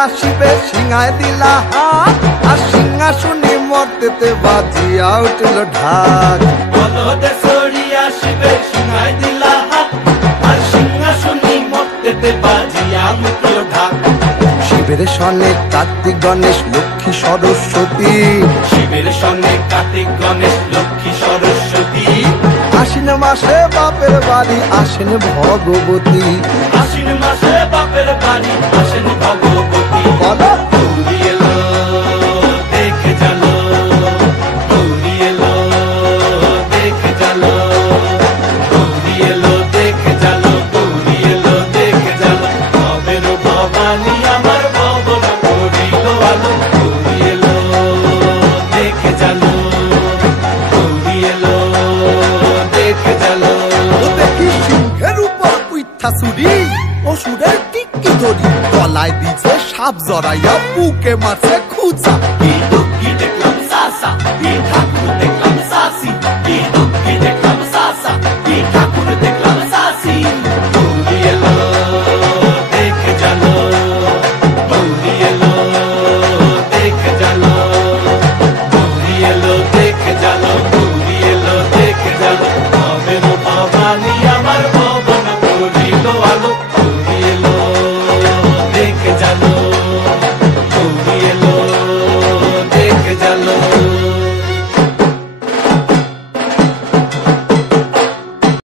আসিবে সিংহায় দিলা হাত আর সিংহাসনে মর্তেতে বাজিয়া উঠল ঢাক বলদে সরি আসিবে সিংহায় দিলা হাত আর সিংহাসনে মর্তেতে বাজিয়া উঠল ঢাক শিবের সনে কার্তিক গণেশ লক্ষ্মী সরস্বতী শিবের সঙ্গে কার্তিক গণেশ লক্ষ্মী সরস্বতী আশ্বিন মাসে বাপের বাড়ি আসেন ভগবতী আশ্বিন মাসে বাপের বাড়ি আসেন ভগবতী বলো গৌরী এলো দেখে জালো গৌরী এলো দেখে জালো গৌরী এলো দেখে জালো গৌরী এলো দেখে জালো ভবের ভবানী আমার ভবন করিল আলো গৌরী এলো দেখে জালো গৌরী এলো দেখে জালো দেখি সিংহের উপর উইঠা চুরি অসুরের টিকি ধরি গলায় দিছে সাপ জড়াইয়া বুকে মারছে খুঁচা কি